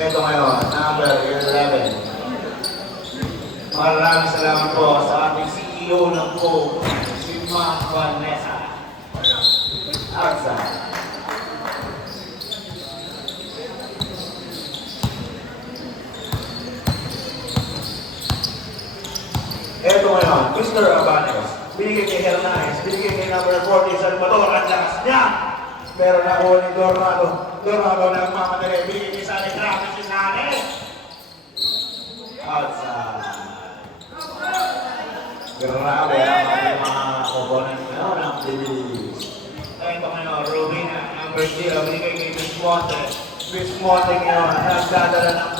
Ito ngayon, number 11. Maraming salamat po sa ating CEO ng po, si Ma'am Vanessa Agsa. Ito ngayon, Mr. Abanes. Binigay kay Hernandez, binigay kay number 40, Salvador, ang lakas niya. Pero nakuha ni Dorado. Dorado nagmamadali, binigay kay Sane, grabe si Sane. Outside. Grabe ang ating mga opponent ngayon ng Philippines. Ito ngayon, Rubina, number 0, binigay kay Bismonte. Bismonte ngayon, nagdadala ng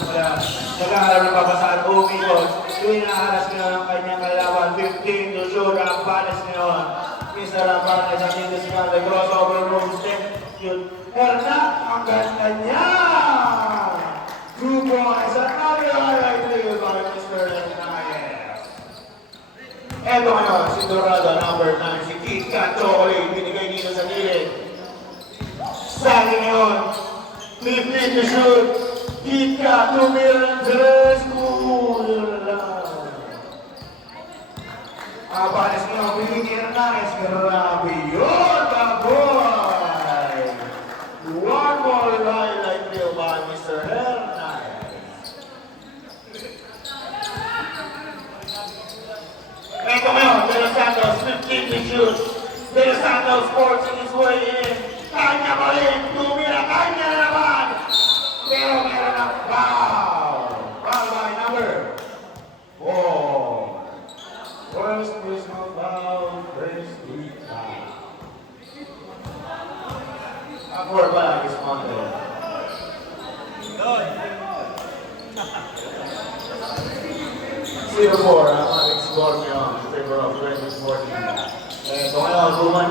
nag-aaral ng babasaan, umikot. Inaharas ngayon ang kanyang kalaban, 15 to shoot, Rampanes ngayon. Mr. Rampanes, ang indiscount, the crossover move, step, yun. Hernat, ang ganda niya! 2 points, another highlight reel by Mr. Hernandez. Eto ngayon, si Dorado, number 9, si Kit Kat Chocolate, binigay dito sa gilid. Sali ngayon, 15 to shoot, Kit Kat, tumira ng dress, Abanes ngayon, binigay Hernandez, grabe yun, baboy! One more highlight reel by Mr. Hernandez. Ito ngayon, De Los Santos, 15 to shoot. De Los Santos forcing his way in. Kanya pa rin, tumira, kanya na naman. Pero meron ang foul. Foul by number 4. First personal foul, first lead foul. Ang 4 ba lang is Monte. 0-4 ang ating Scorpion in favor of 2014. Ito ngayon, bumuhan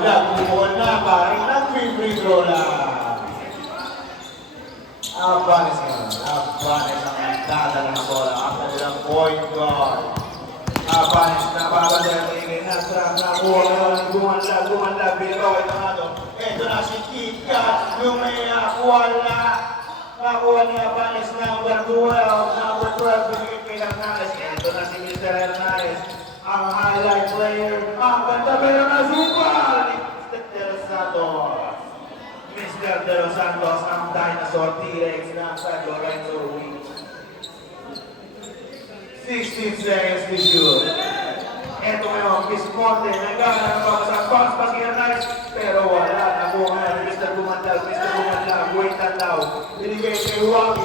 na, paring nag-free throw lang. Abanes ngayon, Abanes ang nagdadala ng bola. Ang kanilang point guard. Abanes na babadali, natrap, nakuha ngayon, gumanlag, binabaw, ito nga to. Ito na si Kit Kat, lumayak, wala. Nakuha ni Abanes number 12, number 12, binigay kay Hernandez. Ito na si Mr. Hernandez, ang highlight player. Ang ganda pero nasupal ni Mr. De Los Santos. Mr. De Los Santos, ang dinosaur T-Rex ng San Lorenzo Ruiz. 16 seconds to shoot. Ito ngayon, Bismonte, nagkakaroon ng babasang bounce pass kay Hernandez, pero wala. Nakuha na ni Mr. Gumandag, wait and now. Binigay kay Waki,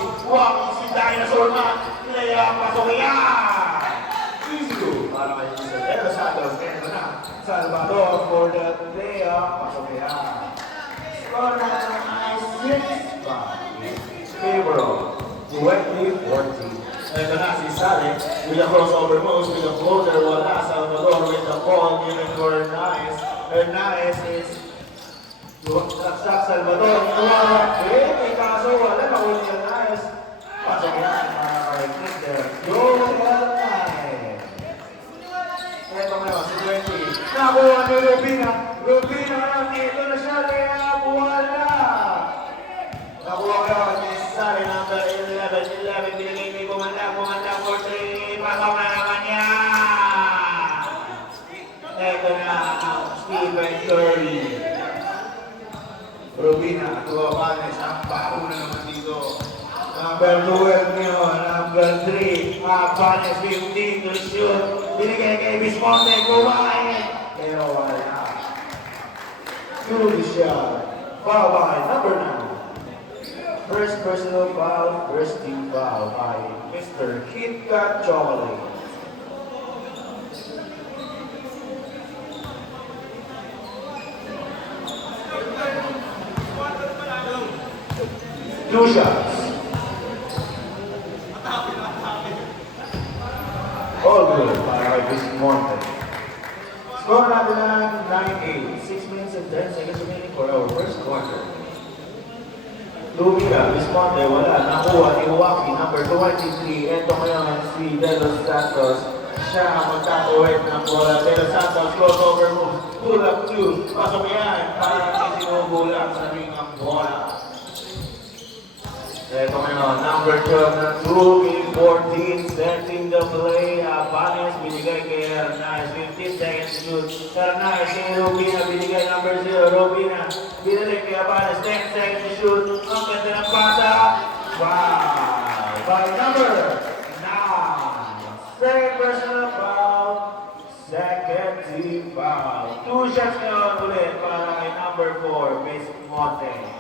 si Dinosaur Man, pasok yan! Easy para kay Mr. De Los Santos, ito na. Salvador for the layup, pasok yan. Score na ay 6 favor of 2014. Ito na si Sally with a crossover moves, with a floater, wala. Salvador with the ball, given to Hernandez. Hernandez is saksak Salvador. May kaso wala. Nakuli ni Hernandez. Pasok yan para kay Mr. Joe Hernandez. Ito ngayon, si 20. Nakuha ni Rubina. Rubina ngayon, ito na siya. Kaya wala. Nakuha ngayon ni Sally number 11. Binigay kay Gumandag for 3. Pasok na naman yan. Ito na ang Stephen Curry. Rubina, Abanes, ang pauna naman dito. Number 12 ngayon, number 3. Abanes, 15 to shoot. Binigay kay Bismonte, kumain. Pero wala. Good shot. Foul by number 9. First personal foul, first team foul by Mr. Kit Kat Chocolate. Two shots. All good para kay Bismonte. Score natin ng 9-8. 6 minutes and 10 seconds remaining for our first quarter. Rubina, Bismonte, wala. Nakuha ni Waki, number 23. Ito ngayon si De Los Santos. Siya ang magkakawit ng bola. De Los Santos, crossover move. Pull up 2. Pasok yan. Parang isinubulang sa ring ang bola. Ito ngayon, number 12 ng 2K14, setting the play. Abanes, binigay kay Hernandez, 15 seconds to shoot. Hernandez kay Robina, binigay number 0. Robina, binigay kay Abanes, 10 seconds to shoot. Ang ganda ng pasa. Wow! By number 9. Second personal foul. Second team foul. 2 shots ngayon ulit para kay number 4, Miss Monte.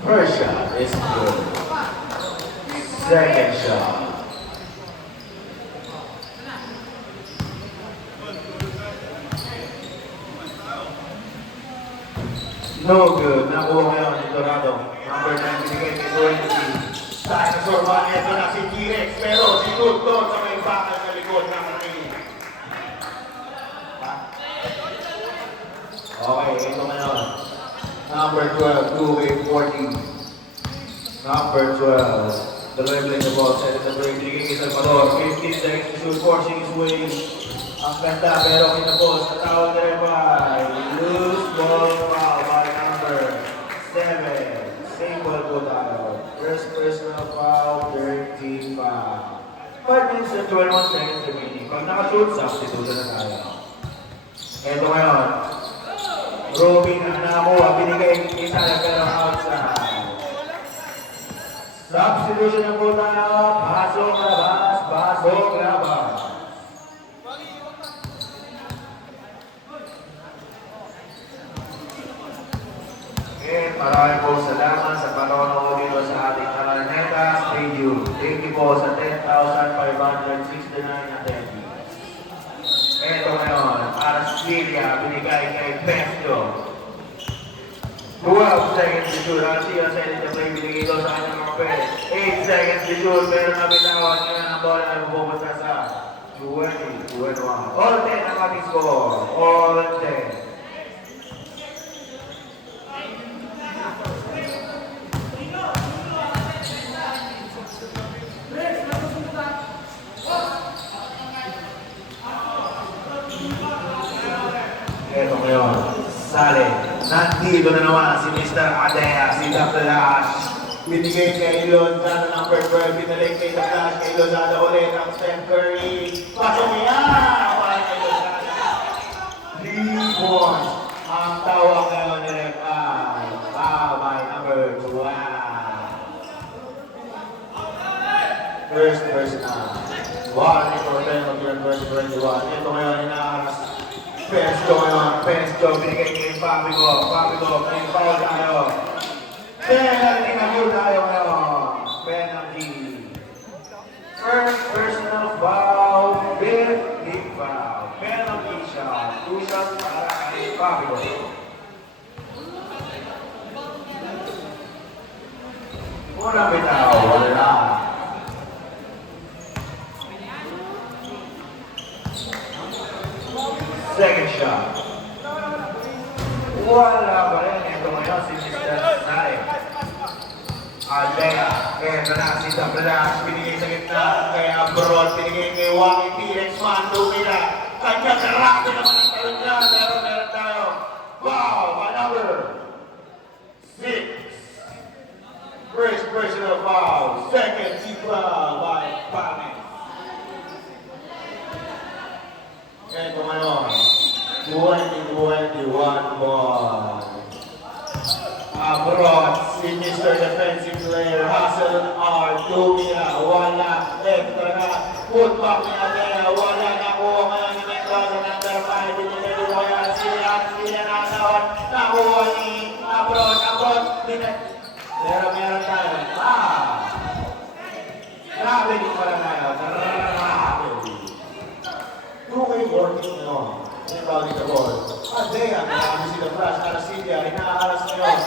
First shot is good. Second shot. No good. Nakuha ngayon ni Dorado. Number 9 binigay kay 20. Dinosaur man, ito na si T-Rex. Pero si Tulton sa may bakal sa likod ng ring. Okay, ito ngayon. Number 12, 2-way-40. Number 12, dribbling the ball, set the break, binigay kay Salvador. 15 seconds to shoot, forcing his way. Ang ganda, pero kinapos, natawag na rin by loose ball foul by number 7. Same ball po tayo. First personal foul, third team foul. 5 minutes and 21 seconds remaining. Pag nakashoot, substitution na tayo. Ito ngayon. Robin ang nakakuha, binigay isa na pero outside. Substitution na po tayo, pasok labas, pasok labas. Okay, marami po salamat sa panonood dito sa ating Araneta Stadium. Thank you po sa 10,569 attendees. Ito ngayon, Arasquilia, binigay kay Pesto. 12 seconds to shoot. Arcia sa edit na play, binigay ito sa kanyang mga pwede. 8 seconds to shoot, pero nabitawan niya ang bola na pupunta sa 20, 21. All 10 ang ating score. All 10. Ito ngayon, Sale. Nandito na naman si Mr. Adea, si The Flash. Binigay kay Lozada, number 12. Binalik kay The Flash, kay Lozada ulit ang Steph Curry. Pasok niya! Para kay Lozada. 3 points. Ang tawag ngayon ni Rek ay foul by number 12. First personal. Warning for penalty on 2021. Ito ngayon, inaaras. Pesto ngayon, Pesto, binigay kay Papigo, may foul tayo. Penalty na po tayo ngayon. Penalty. First personal foul, fifth team foul. Penalty shot. 2 shots para kay Papigo. Unang bitaw, wala. Second shot. Wala pa rin. Ito ngayon si Mr. Nare. Aldea. Ito na si The Flash. Binigay sa gitna. Kaya Abroad. Binigay kay Waki T-Rex Man. Lumina. Kanya karate naman ang talon niya. Meron tayo. Wow! By number 6. First personal foul. Second team foul by Pames. Ito ngayon. 2021 ball. Abroad, si Mr. Defensive Player, Hassel R. Lumia, wala. Ito talaga, putback ni Adea, wala. Nakuha ngayon ni Mendoza ng number 5. Binigay ni Royal, sila nasawan. Nakuha ni Abroad. Meron tayo. Grabe din pala tayo. Grabe. 2K14 no. Inbound the ball. Adea, marami si The Flash, Aracilla, inaaras ngayon.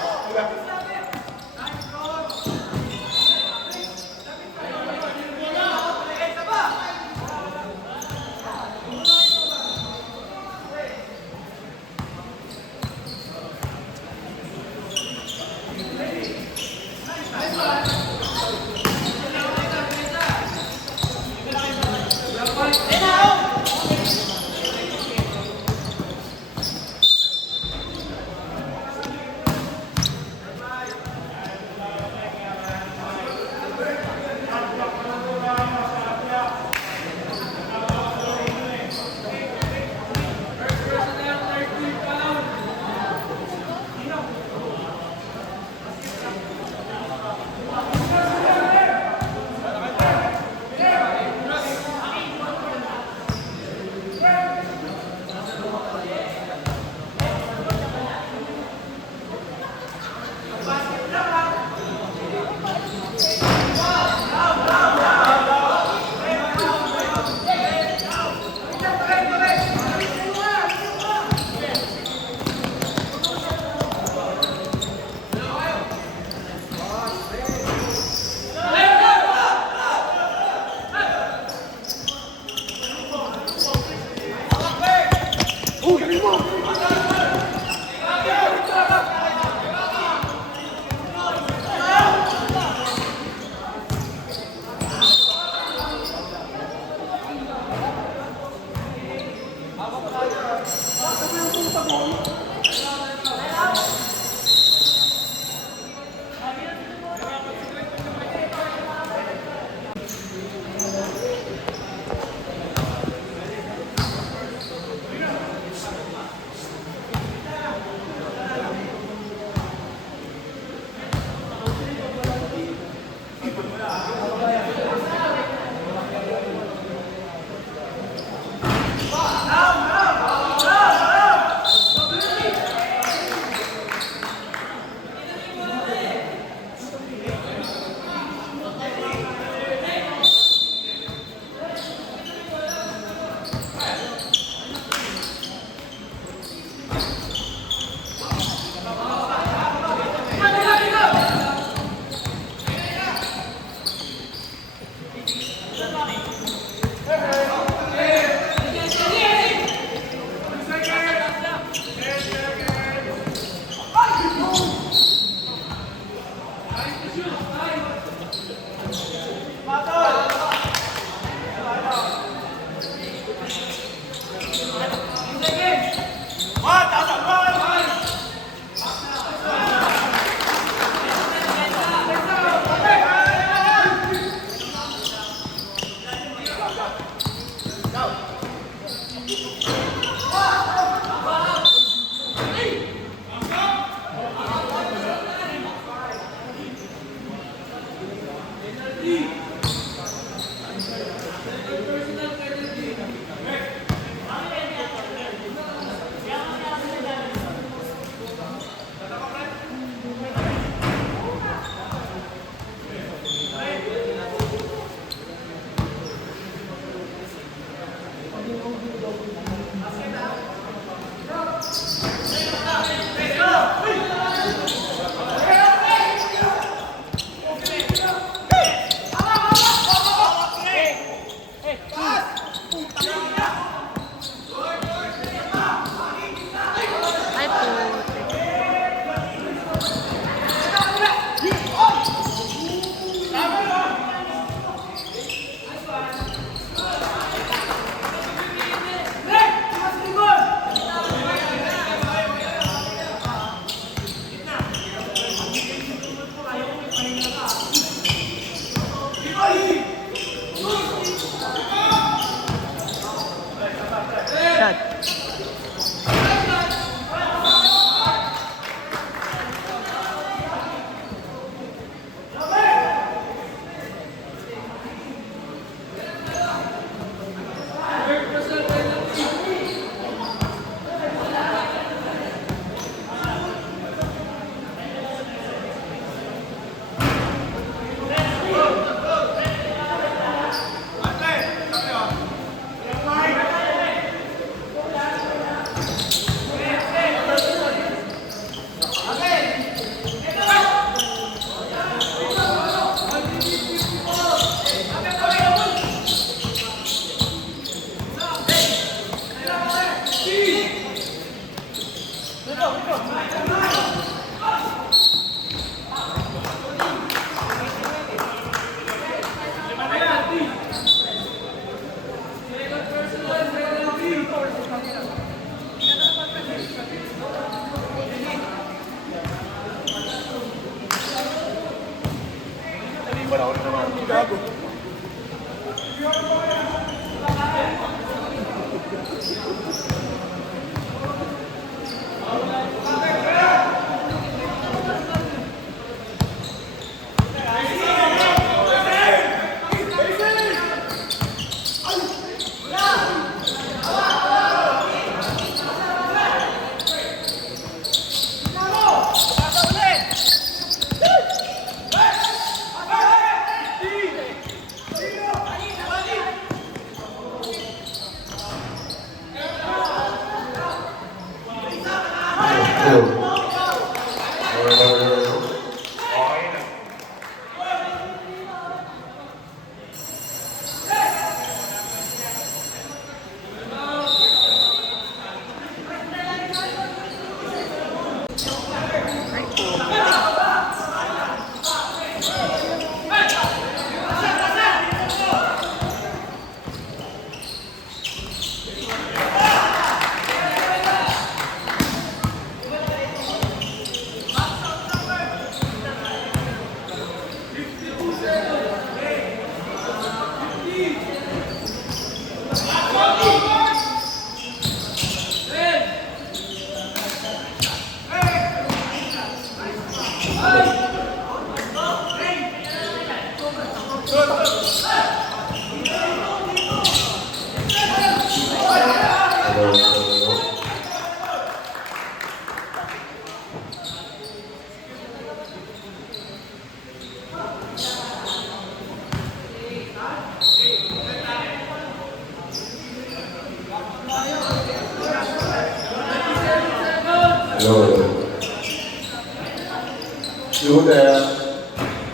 You there.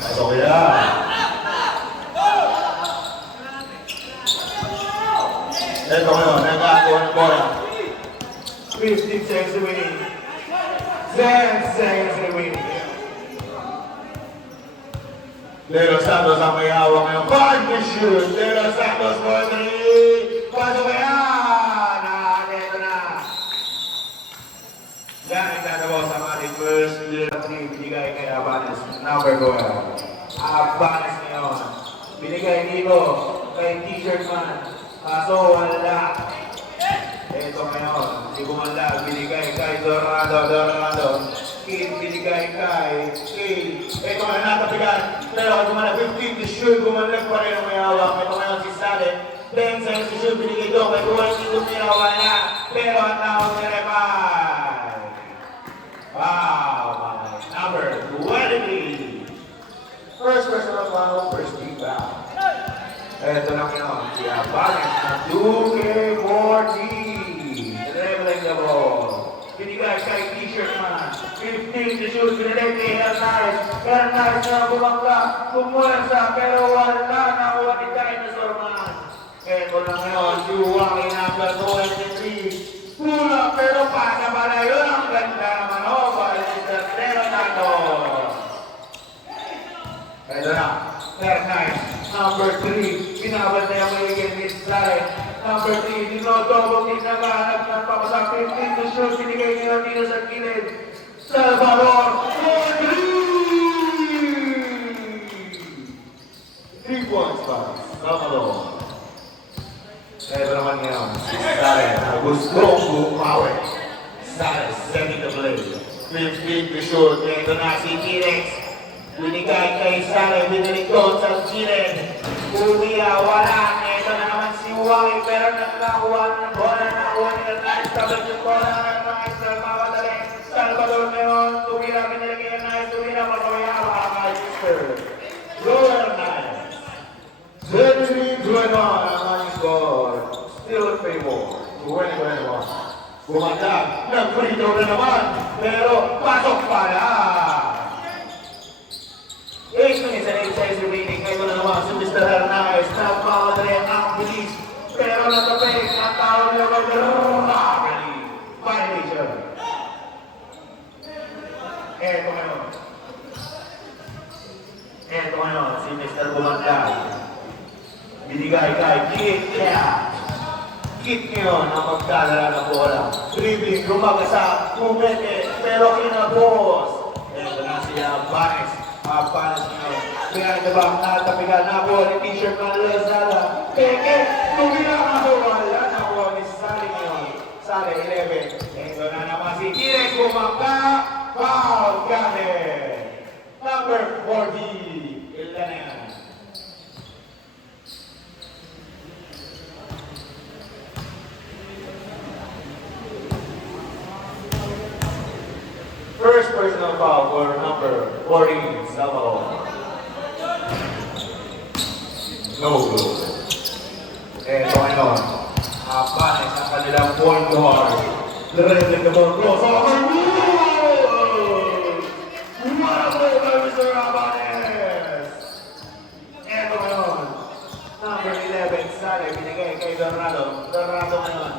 So yeah. Ito ngayon, nag-agawa ng bola. 15 seconds remaining. 10 seconds remaining. De Los Santos ang may hawak ngayon. Five to shoot. De Los Santos for 3. Pasok ba yan? Ito na. Yan ang gagawa sa ating first year 3. Binigay kay Abanes. Number 12. Abanes ngayon. Binigay dito kay T-shirt man. Kaso wala. Ito ngayon. Si Bumanlag. Binigay kay Dorado. Kid binigay kay Kid. Ito nga natapigan. Pero kung Bumanlag 15 to shoot. Bumanlag pa rin ang may hawak. Ito ngayon si Salen. 10 seconds to shoot. Binigay doon. May buwan si Tuminawa na. Pero ang tawag ni Repay. Wow, number 23. First personal foul, first rebound. Ito lang yun, si Abanes na 2K40. Dribbling the ball. Binigay kay T-shirt man. 15 to shoot, binigay kay Hernandez. Hernandez na bumangka, bumulansa, pero wala na uwan ni Dinosaur man. Ito lang yun, si Wang number 23. Pula, pero pasa para yun ang ganda naman o. Balister Leonardo. Ito na. Hernandez. Number 3. Pinabal na yung maligyan ni Saren. Number 3. Dinodobog din naghahanap ng papasak. 15 to shoot. Sinigay nila dito sa gilid. Salvador. 3 points pa. Salvador. Ito naman ngayon, si Saren, gustong bumawi. Saren, setting the play. 15 to shoot. Ito na si T-Rex. Binigay kay Saren, binilig doon sa G-Red. Umiya, wala. Ito na naman si Wang, pero nakakuha ng bola na uwan ni Hernandez. Tapos yung bola na Hernandez na mamadali. Salvador ngayon, tumira, binilagay Hernandez, tumira, magkamayama kay Mr. Hernandez. 23-21 ang aming score. Still in favor. 20-21. Bumandag, nag-free throw na naman, pero pasok pala. 8 minutes and 8 seconds remaining. Ngayon na naman si Mr. Hernandez. Nagmamadali ang bilis, pero natapik ang tao nila mag-rapid. Violation. Eto ngayon. Eto ngayon, si Mr. Bumantay. Binigay kay Kit Kat. Kit ngayon ang magdadala ng bola. Dribbling, gumaga sa kumete, pero kinabos. Eto na si Abanes. Abanes ngayon. Behind the back, natapigan na bola ni t-shirt ng Lazada. Peke, tumira ako. Wala na bola ni Sari ngayon. Sari, 11. Eto na naman si Kirek Bumangka. Foul, got it. Number 40. Ilan na yan? First personal foul for number 40, Salvador. No good. Eto ngayon. Abanes ang kanilang point guard. Dribbling the ball close over. Mr. Abanes! Eto ngayon. Number 11, Sale, binigay kay Dorado. Dorado ngayon.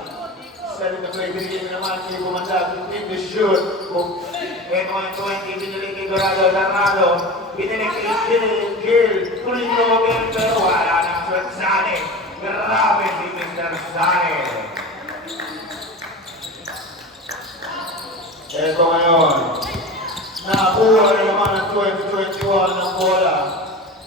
Setting the play, binigay naman si Bumanda. In the shoot. Eto ngayon, 20, binigay kay Dorado. Dorado, binigay kay Gil. Tuloy ko again, pero wala na ang Sale. Grabe si Mr. Sale. Eto ngayon. Nakakuha na naman ang 2021 ng bola.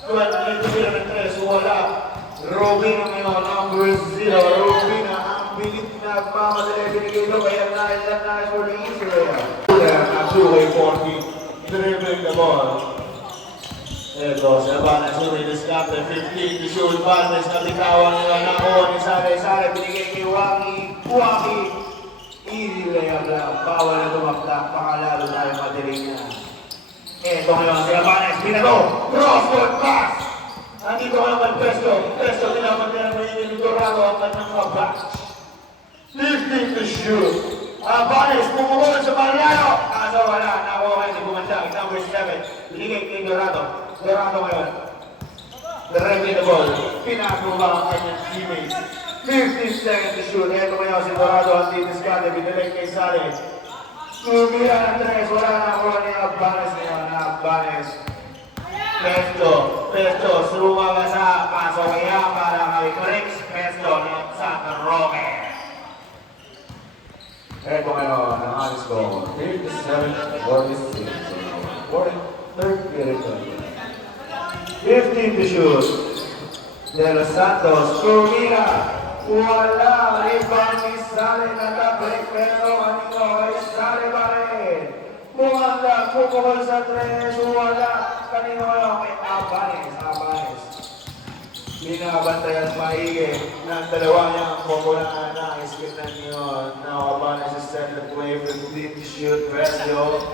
2023, wala. Robin ngayon, number 0. Robin ang bilit na mamadali binigay ito. Kaya nailan na for the Israel. Ang 2-way 40. Dribbling the ball. Ito, si Abanes ulit discount. 15 to shoot. Bandes na bitawan nila. Nakuha ni Sare. Binigay kay Waki. Easy layup lang. Bawal na tumaktak. Pakalalo tayo madaling niya. Eto ngayon si Abanes. Binago. Cross-court pass. Nandito ka naman Pesto. Pesto tinaman niya ng maingin ni Dorado ang kanyang kabatch. 15 to shoot. Abanes pumulong sa Mariano. Kaso wala. Nakuha kayo si Bumantag. Number 7. Binigay kay Dorado. Dorado ngayon. Dribbling the ball. Pinakuha ang kanyang teammates. 15 seconds to shoot. Eto ngayon si Dorado ang diniscard. Binilay kay Sale. Tumira ng 3. Wala na ako ni Abanes ngayon. Abanes. Pesto. Sumama sa paso kaya para kay Rex Pesto ng Santa Roque. Eto ngayon ang alis ko. 57-46. 43rd period. 15 to shoot. De Los Santos. Tumira. Wala, rebound ni Sale na tabrik, pero kanino kay Sale pa rin. Bumanda, pukul sa 3, wala, kanino kay Abanes. Binabantayan maigi ng dalawa niyang populaan na iskitan niyo. Now Abanes is set to play for the lead to shoot. Presto,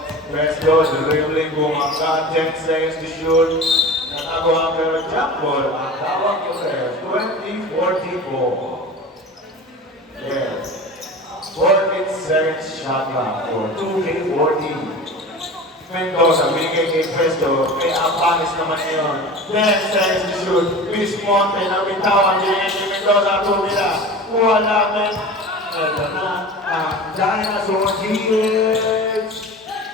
dribbling, bumangka, 10 seconds to shoot. Natago ang pero jump ball. Ang tawag yung players, 20-44. Yes. 14 seconds shot clock for 2K14. Mendoza, binigay kay Presto. Kay Abanes naman yun. 10 seconds to shoot. Bismonte na bitawan. Binigay kay Mendoza. Tumila. Wala men. Ito na ang Dinosaur GH.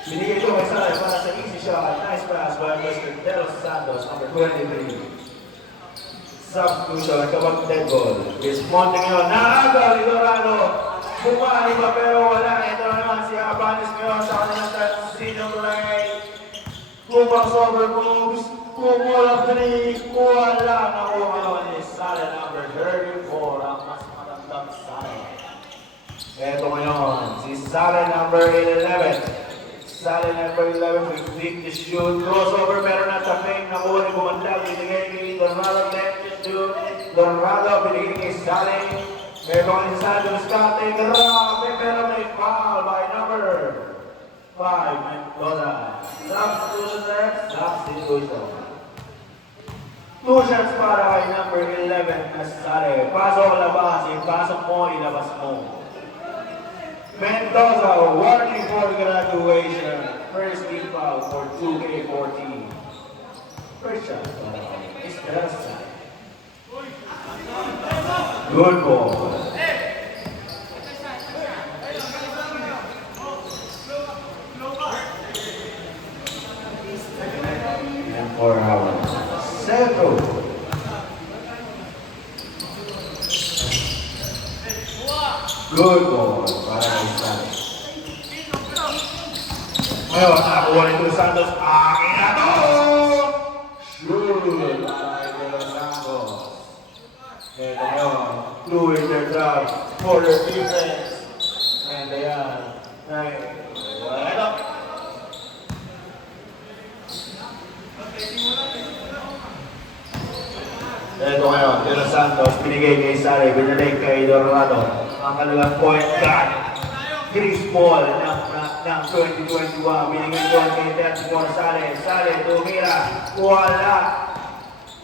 Binigay ito kay Sara para sa easy shot. Nice pass by Mr. De Los Santos, number 23. Substitution, kapag dead ball. Bismonte ngayon. Naaga ni Dorado. Bumali pa pero wala. Ito naman si Abanes ngayon sa kanilang senior play. Kumang sober moves. Kumulang 3. Wala na ko ngayon ni Sale number 34. Ang mas matandang Sale. Ito ngayon si Sale number 11. Sale number 11 with big to shoot. Crossover pero nasa fake. Nakuha ni Bumandag. Binigay kay Dorado. Dorado binigay kay Sale. Meron si Sandro Scotty, grabe, pero may foul by number 5, Mendoza. Substitution. 2 shots para kay number 11 na Sale. Pasok labas, ipasok mo, ilabas mo. Mendoza, warning for graduation. First team foul for 2K14. First shot para kay Mr. Sale. Good ball. for our Centro. Good ball para kay Santos. Ngayon, nakakuha ni Dos Santos. Akin na to! Shoot! Para kay Dos Santos. Ito ngayon, doing their job for their defense. And ayan, ito. Ito ngayon, De Los Santos, binigay kay Sale, binalik kay Dorado. Ang kanilang point guard, Chris Paul ng 2021. Binigay ko kay Desmond Sale. Sale, tumira, wala.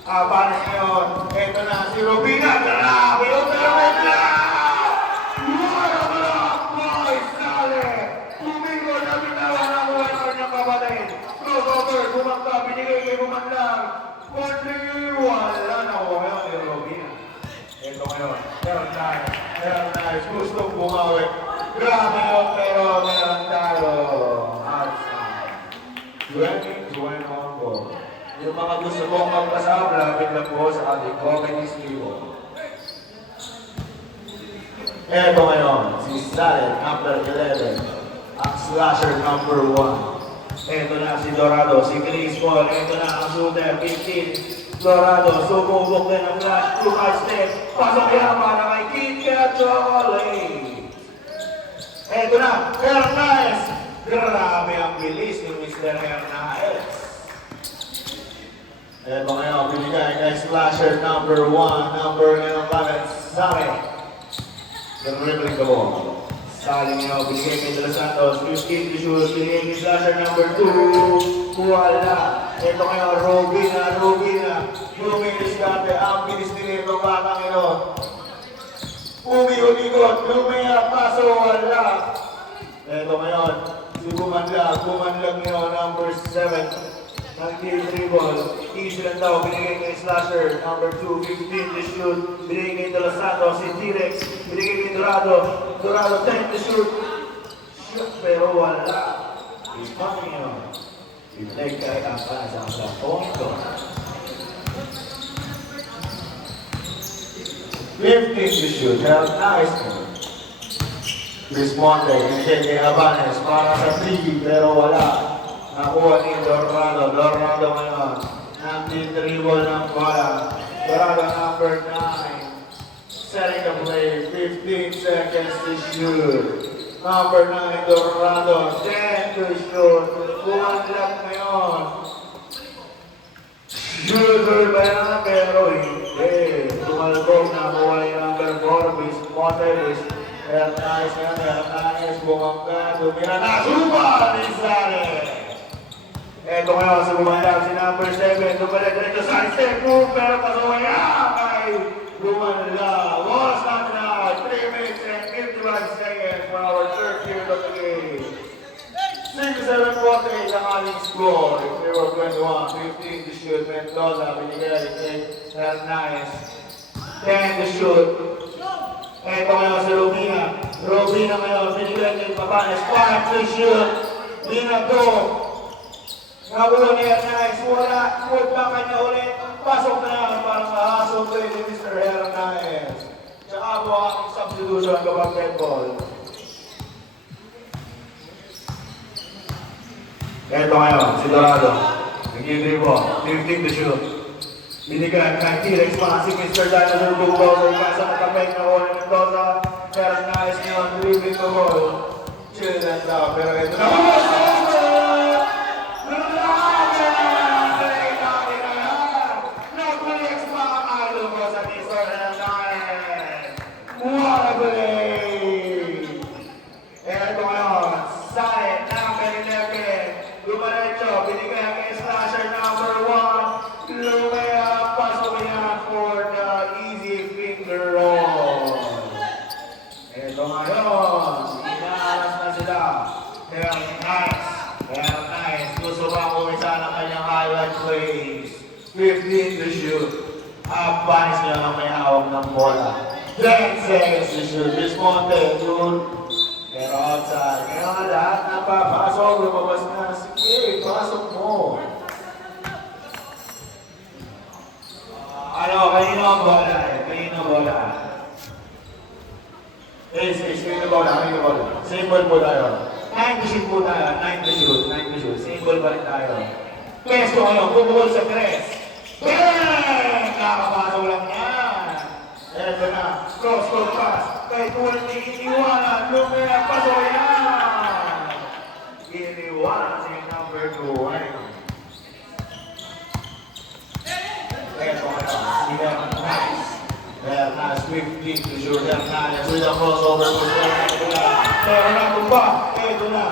Abanis ngayon, ito na si Robina. Grabe yung Robina! Wala boy, Sale! Tumingo na binawa ng wala kanyang kapatid. Crossover, bumagka, binigay kay Bumandang. Wala na ko ngayon ni Robina. Ito ngayon, meron tayo, gustong bumawi. Grabe yun, pero meron tayo outside. 20-21 ball. Yung mga gusto kong magpasama, lapit lang po sa ating comedy sleevo. Ito ngayon, si Salen, number 11. Ang slasher, number 1. Ito na si Dorado, si Chris Paul. Ito na ang shooter, 15. Dorado, sumubok din ang flash, 2 step. Pasok yan para kay Kit Chocolate. Ito na, Hernandez. Grabe ang bilis ni Mr. Hernandez. Ito ngayon, binigay kay slasher number 1, number 11, Sale. Dribbling the ball. Sale ngayon, binigay kay De Los Santos, 15 to shoot, binigay kay slasher number 2. Wala. Ito ngayon, Robina. Luminis dati, ang bilis nila itong batang ito. Umigot, lumiyak, paso, wala. Ito ngayon, si Bumanlag ngayon, number 7. Nag-dribble, easy lang daw, binigay kay slasher, number 2, 15 to shoot, binigay kay De Los Santos, si T-Rex, binigay kay Dorado, 10 to shoot, pero wala. Isang ngayon, binigay kay ang pasang sa punto. 15 to shoot, held nice one. Responde, binigay kay Abanes para sa 3, pero wala. Nakuha ni Dorado ngayon. Nag-dribble ng bola. Dorado number 9. Setting the play, 15 seconds to shoot. Number 9, Dorado, 10 to shoot. Bumanlag ngayon. Shooter ba yan? Pero hindi. Tumalbog na kuha ni number 4, Montevis. Hernandez ngayon, Hernandez, bumangga, tumira na. Suba ni Sale! Ito ngayon, sa bumandag si number 7, lumalik rin sa step 2, pero pasawaya kay Bumandag. Was not now, 3 minutes and 51 seconds for our third period of the game. 6-7-48 ang ating score. If we were 21, 15 to shoot, Mendoza, binigay kay Hernandez. 10 to shoot. Ito ngayon si Robina ngayon, binigay kay Papanes, 5 to shoot. Binago. Nabulo ni Hernandez, wala, huwag pa kanya ulit. Pasok na yan para mahasok ulit ni Mr. Hernandez. Tsaka po ang substitution kapag red ball. Ito ngayon, si Dorado. Nag-dribble, 15 to shoot. Binigay kay T-Rex pa si Mr. Dinosaur Bulldozer. Kasa nakapay na ulit ng Mendoza. Hernandez ngayon, dribbling the ball. Chill and down, pero ito na. Nice. Gusto ba ko isa ng kanyang highlight plays? 15 to shoot. Panis niya na may hawak ng bola. 10 seconds to shoot. Responde, yun. Pero outside. Kaya nga lahat napapasok. Lumabas na. Sige, pasok mo. Same ball na, same ball. Same ball po tayo. 9 to shoot po tayo, 9 to shoot, 9 to shoot. Same ball pa rin tayo. Pesto ngayon, bubukol sa tres. Bang! Nakapasok lang yan. Eto na, cross-court pass. Kahit walang iniiwanan, lumaya, pasok yan. Iniwanan si number 2. Eto ngayon, si Leon Nice. Leon Nice, 15 to shoot. Leon Nice, with a crossover po siya. Pero na ito ba? Eto na.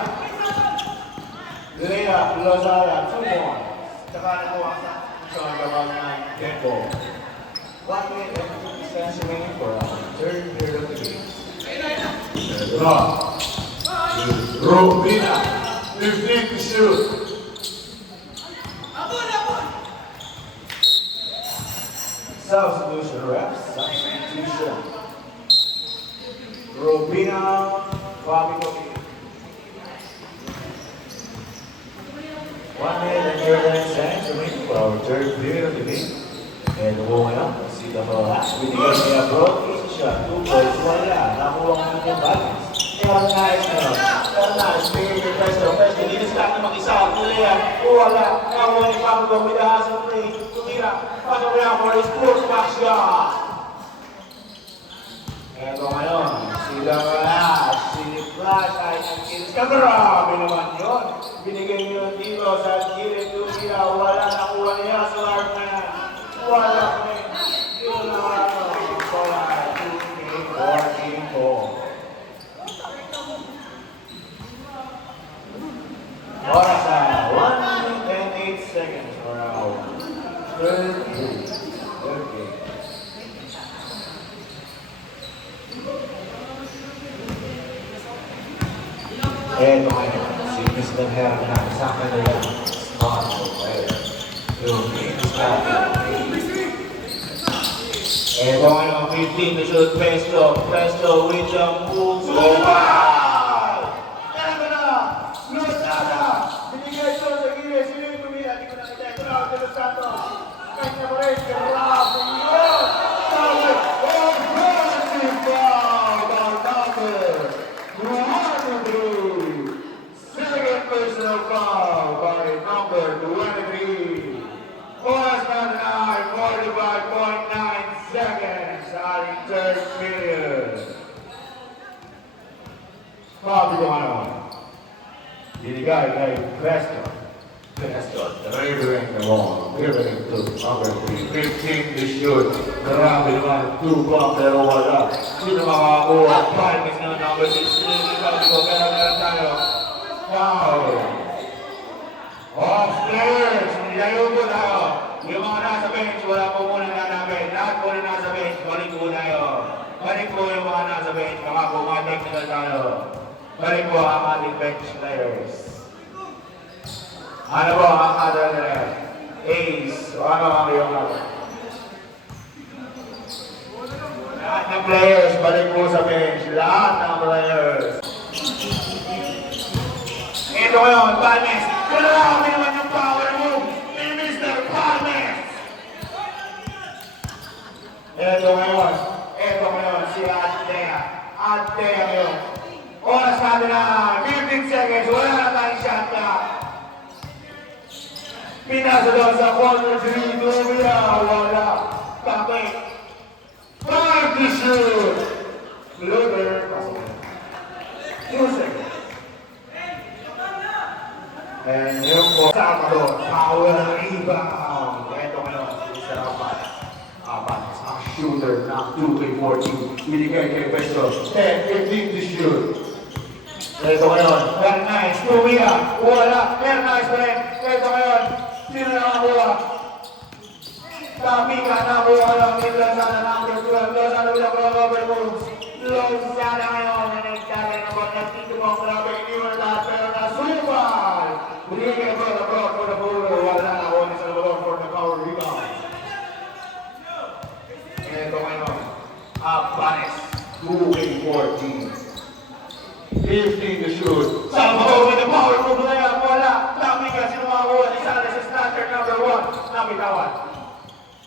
Lea Lozada, 2 more. Tsaka na po ang shot about 9 tempo. 1 minute and 50 seconds remaining for our third period of the game. Robina, 15 to shoot. Substitution refs, substitution. Robina, Bobby Kobe. 1 minute and 39 seconds remaining for our third period of the game. And moving on, see the ball last. Binigay niya broad, easy shot, 2 points, wala. Nakuha ang ating balance. Leon Nice na. Leon Nice, bigay kay Presto. Presto, linis lang na mag-isa. Kulihan, wala. Nakuha ni Pablo, bidahas ang play. Tumira, pasok niya for his sports back shot. Eto ngayon, si Damalas, si Flash, ay nag-kills. Grabe naman yun. Binigay niyo dito sa gilid, Tumira, wala. Nakuha niya sa large na yan. Wala kami. Yun na ano. Wala. 2-14 po. Oras na. 1 minute and 8 seconds for our third game. And si Mr. Hernan sa kanila. Start the player. Eto ngayon, 15 to shoot, Presto with the move. Wow! Eto na! Lozada! Binigay ito sa gilid, sino yung tumira? Di ko nakita, ito na, De Los Santos. Kanya mo rin, grabe yun! Sabi, oh, positive foul! Number 23! Second personal foul by number 23. Oras na 45.9 seconds ating third period. Bobby Guano. Binigay kay Presto. Presto, delivering the ball. Dribbling to number 3. 15 to shoot. Grabe naman, 2 block pero wala. Sino makakakuha? 5 is na number 6. Sabi ko, kaya meron tayo. Foul. Upstairs, nilayo po tayo. Yung mga nasa bench, wala po muna nanapin. Lahat po na nasa bench, balik po tayo. Balik po yung mga nasa bench, baka po mga technical tayo. Balik po ang ating bench players. Ano po ang ating ace, o ano ang iyong ating? Lahat ng players, balik po sa bench. Lahat ng players. Ito ngayon, Palmes. Grabe naman yung power move ni Mr. Palmes. Ito ngayon, si Atea. Atea ngayon. Oras natin na 15 seconds, wala na tayong shot clock. Pinasa doon sa corner 3, Tumira, wala. Kapit. 5 to shoot. Luger. 2 seconds. And yung po, Salvador, power rebound. Ito ngayon, Mr. Apat. Apat, ang shooter ng 2K14. Binigay kay Presto. 10-15 to shoot. Ito ngayon, very nice. Tumira, wala. Very nice pa rin. Ito ngayon, sino na nakakuha? Tapi ka nakuha lang ni Lozada number 12. Lozada with a crossover moves. Lozada ngayon, nanagtagay na ba? Nagtitumang grabe, iniwan lahat, pero nasupal. Binigay for the block for the bowler. Wala na ako ni Salvador for the power rebound. Ito ngayon, Abanes, 2K14. 15 to shoot. Salvador with the power move na yan. Wala. Tapi ka, sino makakuha ni Salas sa snatcher number 1. Napitawan.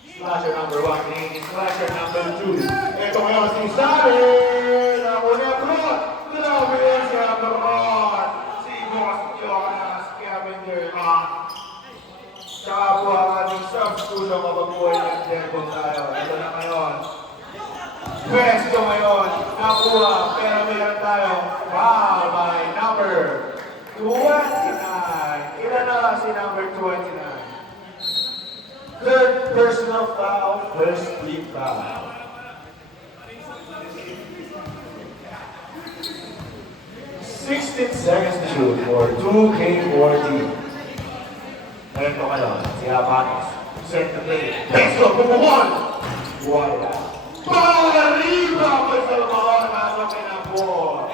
Slasher number 1, slasher number 2. Ito ngayon si Salas. Nakuha Lavender. Tsaka po ang ating substitution kapag po ay nag-debut tayo. Ito na ngayon. Pwesto ngayon. Nakuha. Pero meron tayo. Foul by number 29. Ilan na si number 29? Third personal foul, first team foul. 16 seconds to shoot for 2K40. Ito kayo, si Habanes. Set the play. Peso, bumuhon! Wala. Foul na riba! Peso, bumuhon. Nasa pinapor.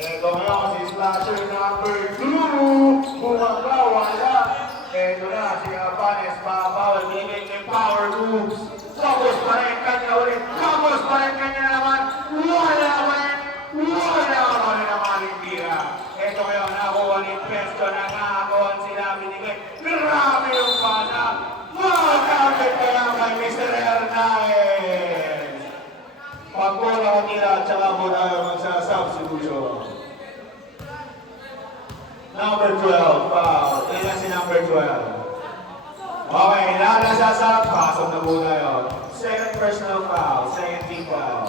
Ito ngayon, si Slasher number 2. Bumaba, wala. Ito na, si Habanes, babawal. Binigay niya power moves. Tapos pa rin kanya ulit. Tapos pa rin kanya naman. Wala pa rin. Wala pa rin naman yung tira. Ito ngayon, nakuha ni Presto na nakakuha sila binigay. Grabe yung pasa. Makakapit kaya kay Mr. Hernandez. Pag bola ko tira, tsaka po tayo magsasubstitution. Number 12, foul. Ilan si number 12? Okay, nalasasarap. Pasok na po tayo. Second personal foul, second team foul.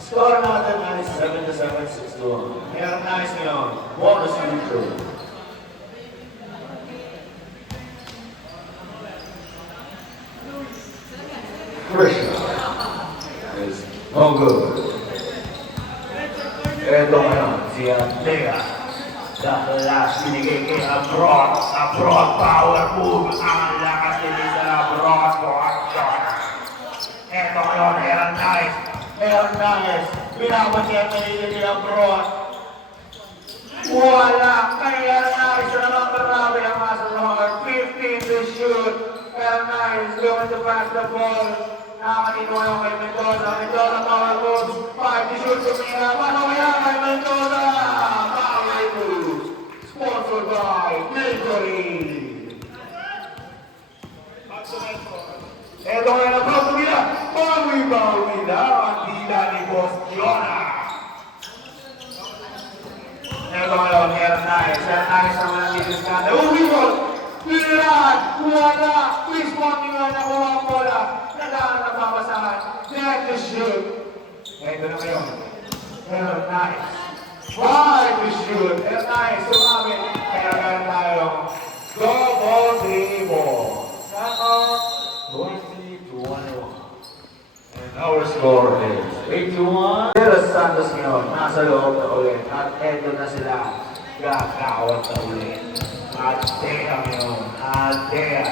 Score natin ay 7-7, 6-1. Meron nice ngayon. Bonus neutral. Christian is no good. Ito ngayon, si Andrea. Dahil last binigay kay Abroad. Abroad power move. Ang lakas nila sa Abroad. Ito ngayon, Hernandez. Hernandez. Pinapatiyan na nila Abroad. Wala. Kay Hernandez. Siya naman marami ang masa sa mga 15 to shoot. Hernandez going to pass the ball. Nakakatinuha yung kay Mendoza. Mendoza power move. 5 to shoot. Sumira. Paano kaya kay Mendoza? Power move. Sponsored by Victory. Ito ngayon ang proto nila. Bawi-bawi na ang tila ni Boss Jonah. Ito ngayon, Hernandez. Hernandez naman ang dito sa kanda. Umibol! Pilan! Wala! Responding nga na kuha ang bola. Nadaan ang napapasahan. Net to shoot. Ito na ngayon. Hernandez. 5 to shoot. Hernandez sumamit. Kaya meron tayo. Double dribble. Saka 20-21. And our score is 8-1. De Los Santos ngayon, nasa loob na ulit. At eto na sila. Gagawat na ulit. Adea ngayon. Adea.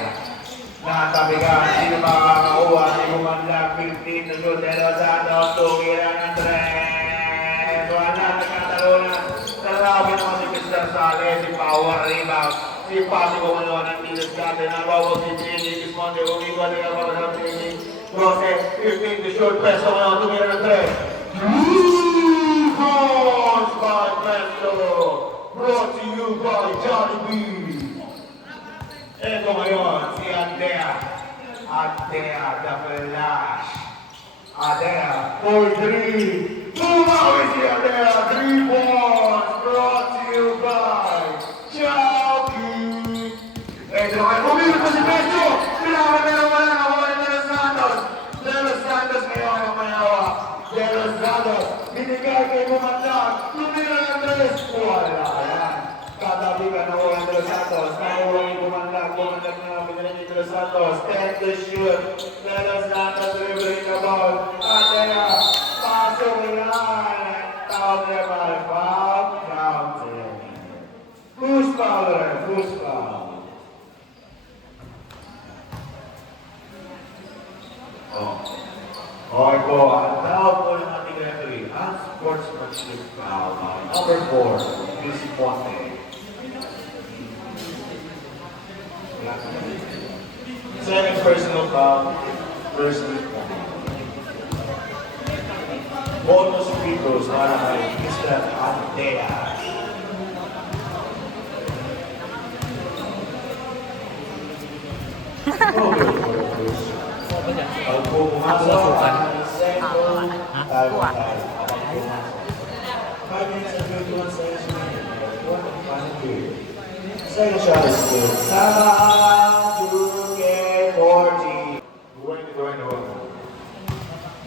Natabigan. Sino makakakuha? Hindi kumandang 15 na shoot. De Los Santos. Tugilan ng 3. Wala. Nagkatalunan. Talabi naman si Mr. Sales. Si Power Rebound. Si Pasi ko ngayon ang Tilas Gate. Nabawag si Jenny. Kismonde. Umigwa nila para sa Jenny. 15 to shoot. Presto ngayon. Tumira ng 3. Rebounds by Presto. Brought to you by Johnny B. Ito ngayon, si Andrea. Andrea, the flash. Andrea, for 3. Tumawi si Andrea. 3 points. Brought to you by Johnny. Ito ngayon, bumili pa si Presto. Kailangan na naman na ako ni De Los Santos. De Los Santos ngayon ang mayawa. De Los Santos, binigay kay Bumandang. Tumira ng 3. Wala yan. Katabi ka na ko ng De Los Santos. Nakuha kay Bumandang. Bumandang na binigay ni De Los Santos. 10 to shoot. De Los Santos delivering the ball. Andrea, pasok yan. Tawag niya ba? Foul, counted. Who's foul? Who's foul? Okay po, ang tawag po ng ating referee, unsportsmanship foul by number 4, Luis Ponte. Second personal foul, first Luis Ponte. Bonus free throws para kay Mr. Andea. Over for the first. Pag po pumasok ang second, tayo tayo. 5 minutes and 21 seconds remaining. Second shot is good. Sama to get 40. 20-21.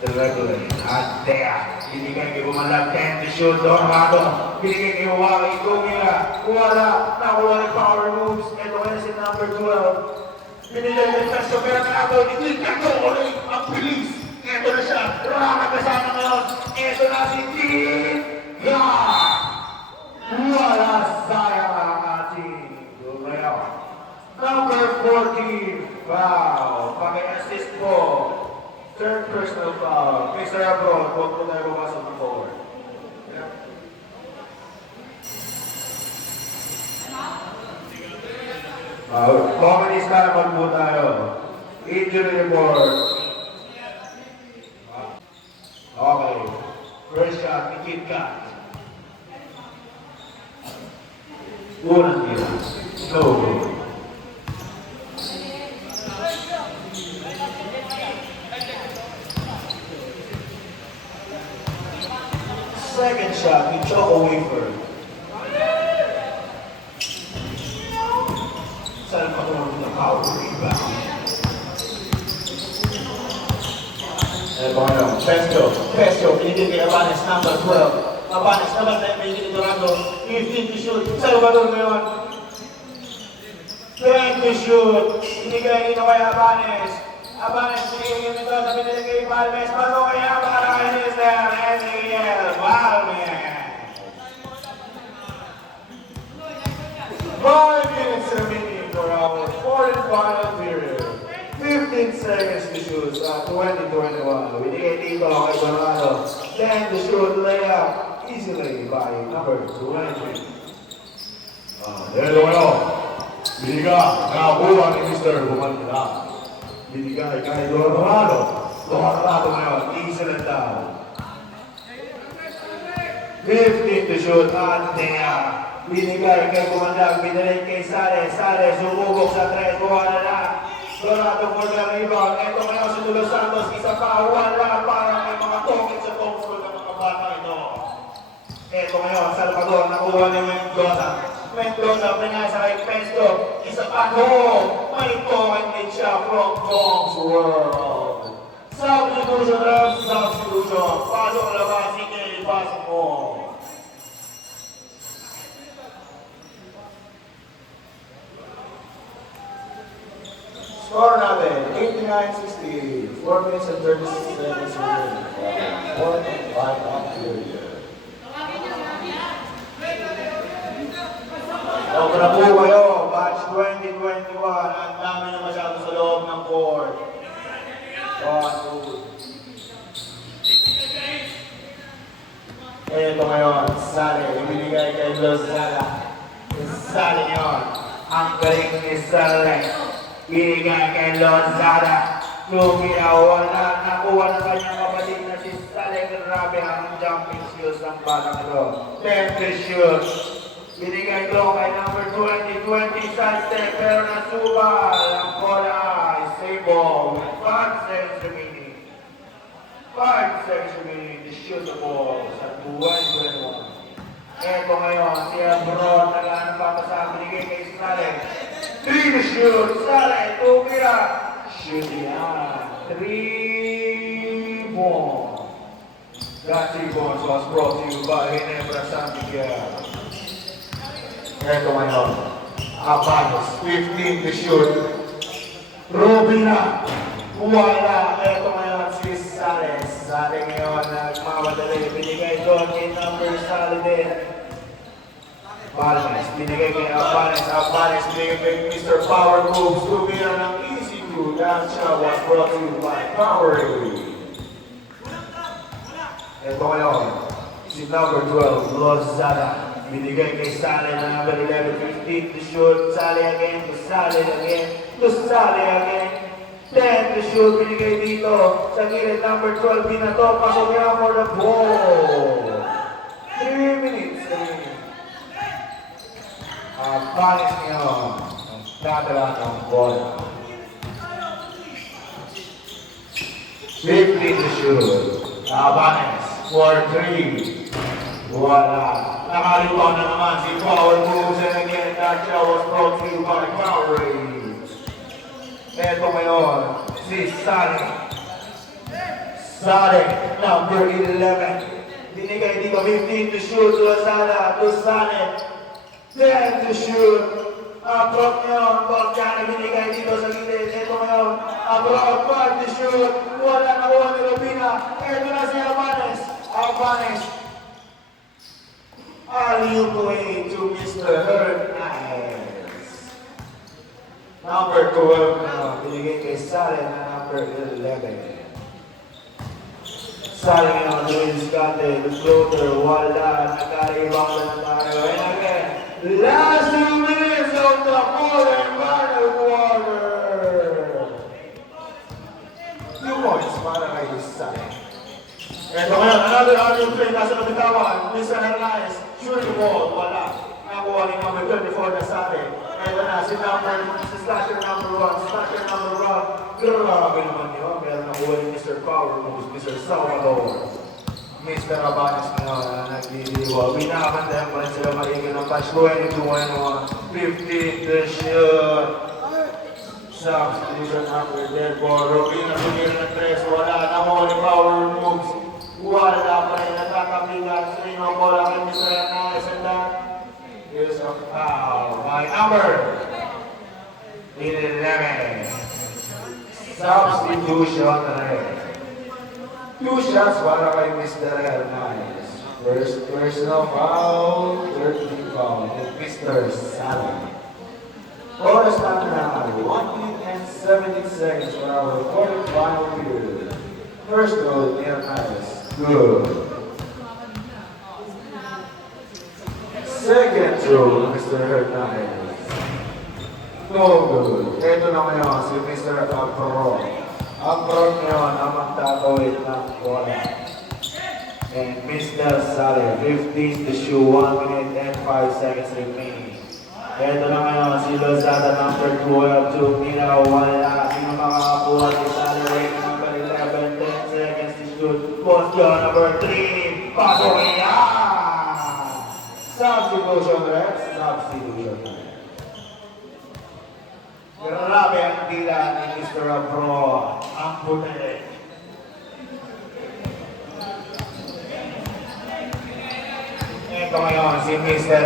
The regular. At there. Binigay kay Bumalag. 10 to shoot. Dorado. Binigay kay Wally. Tumira. Wala. Nakuha ng power moves. Ito kaya si number 12. Binigay kay Festo. Pero nakagaw. Hindi ka ulit. Ang bilis. Ito na siya. Nakakasama ngayon. Ito na si Dean. Wala sayang ang ating Dumayo. Number 14. Foul. Paki-assist po. Third personal foul. Mr. Abroad, huwag po tayo bumasok ng forward. Comedy style man po tayo. Injury report. Okay. First shot, ni Kid Kat. Unang tira. No good. Second shot, ni Choco Wafer. Salvador with the power rebound. Pesto, pinigil kay Abanes, number 12. Abanes naman na pinigil ni Dorado. 15 to shoot. Salvador ngayon. 10 to shoot. Pinigil nito kay Abanes. Abanes, pinigil nito sa pinigil kay Balmes. Paso kay Abanes is there. Ezequiel Balmes. 5 minutes remaining for our fourth and final period. 15 seconds to shoot at 20-21. Binigay dito kay Dorado. 10 to shoot layup easily by number 20. Dahil binigay, nakakuha ni Mr. Bumanda. Binigay kay Dorado. Dorado ngayon, easy lang daw. 15 to shoot at there. Binigay kay Bumandag, binigay kay Sales. Sales, sumubok sa 3, buha na lang. Dorado for the rebound. Ito ngayon si Tulo Santos, isa pa, wala para may mga tokit sa top score ng mga bata ito. Ito ngayon, Salvador, nakuha ni Mendoza. Mendoza, pinasa kay Pesto. Isa pa, no! May tokit din siya from Kong's World. Substitution. Pasok labas, sige, pasok mo. Score natin, 89-60. 4 minutes and 36 seconds remaining. 4-5 on period. Okay na po kayo, batch 2021. Ang dami na masyado sa loob ng court. Ito ngayon, Sally, ibinigay kay Lozada. Sally ngayon, ang galing ni Sally. Binigay kay Lozada. Tumira, wala. Nakuha na kanyang kapatid na si Sally. Grabe ang jumping skills ng batang ito. 10 to shoot. Binigay ito kay number 20, Saste, pero nasubal. Ang bola ay Sable with 5 seconds remaining. 5 seconds remaining to shoot the ball sa 2021. Ito ngayon, si Abron, naghanap pa sa binigay kay Sally. 3 to shoot, Sally, tumira. Shoot yan. 3 more. That 3 points was brought to you by Ginebra San Miguel. Ito ngayon, Abanes, 15 to shoot. Robina, wala. Ito ngayon, si Sales. Sally ngayon, nagmamadali. Binigay doon kay number Sally din. Balmes, binigay kay Abanes. Abanes, binigay kay Mr. Power Moves. Tumira ng easy two. That shot was brought to you by Power Elite. Ito ngayon, si number 12, Lozada. Binigay kay Sally na number 11, 15 to shoot. Sally again, to Sally again, to Sally again. 10 to shoot, binigay dito. Sa gilid, number 12, binato. Pasok niya for the ball. 3 minutes. Abanes ngayon. Dadala ng bola. 15 to shoot. Abanes for 3. Wala. Nakalitaw na naman si Power Moves and again, Gotcha was brought to you by Powerade. Ito ngayon, si Sonic. Sonic, number 11. Binigay dito 15 to shoot to Lazada, to Sonic. 10 to shoot. Abroad ngayon, Bogdan binigay dito sa gilid. Ito ngayon, abroad, 5 to shoot. Wala na kuha ni Rubina. Ito na si Albanes. Albanes. Alley-oop away to Mr. Hernandez. Number 12 na binigay kay Sally na number 11. Sally ngayon, Luis Gante, the floater, wala, nagkaribang na tayo. And again, last 2 minutes of the fourth and final quarter. 2 points para kay Sally. Ito ngayon, another alley-oop play, nasa nabitawan, Mr. Hernandez, shooting the ball, wala. Nakuha ni number 24 na Sally. Ito na, si slasher number 1, slasher number 1. Grabe naman yun. Meron nakuha ni Mr. Power moves, Mr. Salvador. Mr. Abanes ngayon na nagdidiwa. Binabantayan pa rin sila maligyan ng touch. 22-21, 15 to shoot. Substitution number 10 for Robina Tumir ng 3. Wala, nakuha ni Power moves. Wala pa rin natatabigan. Sino bola kay Mr. Hernandez and that is a foul by number 11. Substitution red. 2 shots para kay Mr. Hernandez. First personal foul, 13 foul with Mr. Sally. Oras natin na 1 minute and 17 seconds for our quarterfinal period. First goal, Hernandez. Good. Second throw, Mr. Hernandez. No good. Ito na ngayon si Mr. Abro. Abro ngayon ang magtatawid ng bola. And Mr. Sally, 15 to shoot, 1 minute and 5 seconds remaining. Ito na ngayon si Lozada, number 12, 2 minutes, wala. Sino makakakuha si Sally, number 11, 10 seconds to shoot. Posture number 3, pasok niya! Substitution, Rex. Substitution. Grabe ang tila ni Mr. Abro. Ang puti. Ito ngayon si Mr.